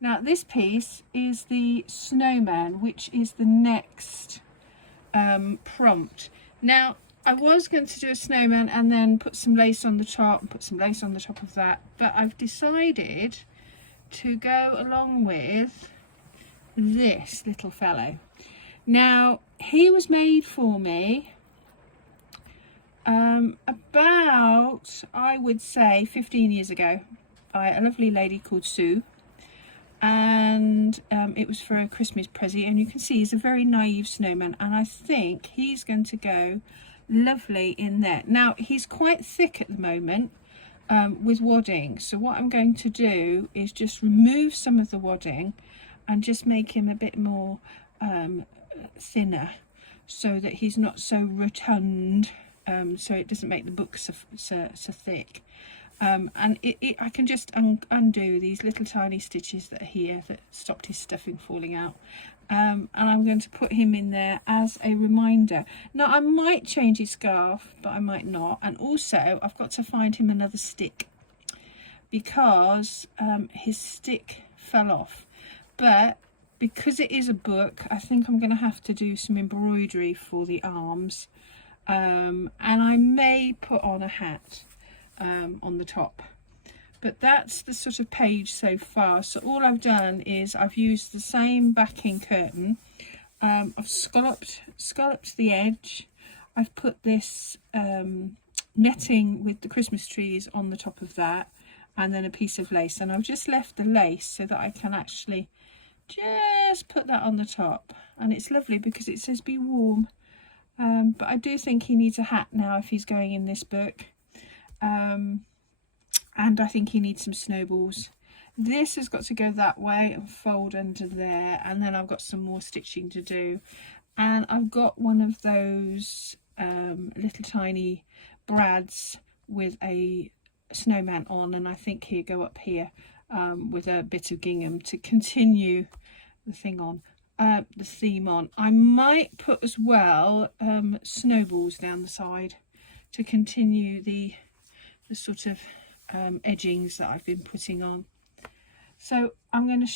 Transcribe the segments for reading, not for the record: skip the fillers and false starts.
Now this piece is the Snowman, which is the next prompt. Now I was going to do a snowman and then put some lace on the top and put some lace on the top of that, but I've decided to go along with this little fellow. Now he was made for me about, I would say, 15 years ago by a lovely lady called Sue, and it was for a Christmas present, and you can see he's a very naive snowman, and I think he's going to go lovely in there. Now he's quite thick at the moment with wadding, so what I'm going to do is just remove some of the wadding and just make him a bit more thinner, so that he's not so rotund, so it doesn't make the book so thick. And I can just undo these little tiny stitches that are here that stopped his stuffing falling out, and I'm going to put him in there as a reminder. Now I might change his scarf, but I might not, and also I've got to find him another stick because his stick fell off. But because it is a book, I think I'm going to have to do some embroidery for the arms, and I may put on a hat on the top. But that's the sort of page so far. So all I've done is I've used the same backing curtain. I've scalloped the edge. I've put this netting with the Christmas trees on the top of that, and then a piece of lace, and I've just left the lace so that I can actually just put that on the top, and it's lovely because it says be warm. But I do think he needs a hat now if he's going in this book. And I think he needs some snowballs. This has got to go that way and fold under there, and then I've got some more stitching to do, and I've got one of those little tiny brads with a snowman on, and I think he'll go up here with a bit of gingham to continue the thing on, the theme on. I might put as well snowballs down the side to continue the sort of edgings that I've been putting on. So I'm going to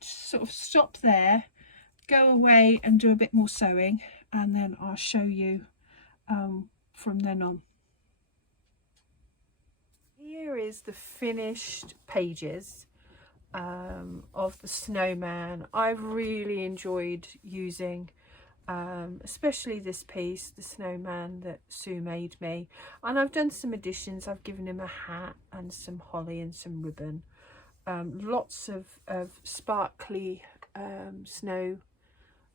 sort of stop there, go away and do a bit more sewing, and then I'll show you from then on. Here is the finished pages of the Snowman. I've really enjoyed using especially this piece, the Snowman that Sue made me, and I've done some additions. I've given him a hat and some holly and some ribbon, lots of sparkly snow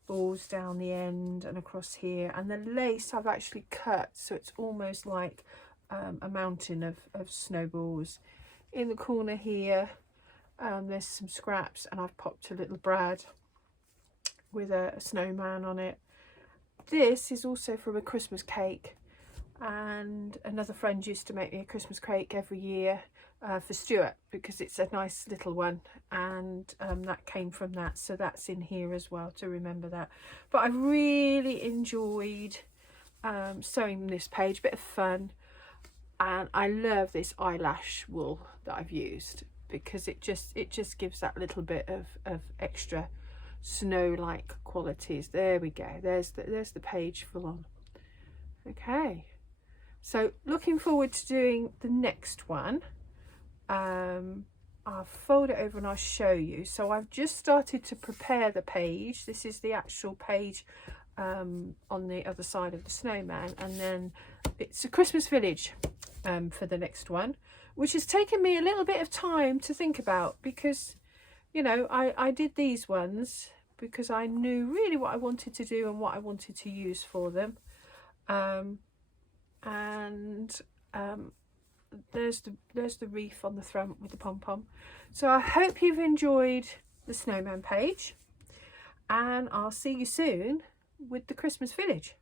balls down the end and across here, and the lace I've actually cut so it's almost like a mountain of snowballs. In the corner here there's some scraps, and I've popped a little brad with a snowman on it. This is also from a Christmas cake, and another friend used to make me a Christmas cake every year for Stuart, because it's a nice little one, and that came from that, so that's in here as well to remember that. But I really enjoyed sewing this page, bit of fun, and I love this eyelash wool that I've used because it just gives that little bit of extra snow-like qualities. There we go, there's the page full on. Okay, so looking forward to doing the next one. I'll fold it over and I'll show you. So I've just started to prepare the page. This is the actual page on the other side of the Snowman, and then it's a Christmas village for the next one, which has taken me a little bit of time to think about, because you know I did these ones because I knew really what I wanted to do and what I wanted to use for them, there's the wreath on the front with the pom-pom. So I hope you've enjoyed the Snowman page, and I'll see you soon with the Christmas village.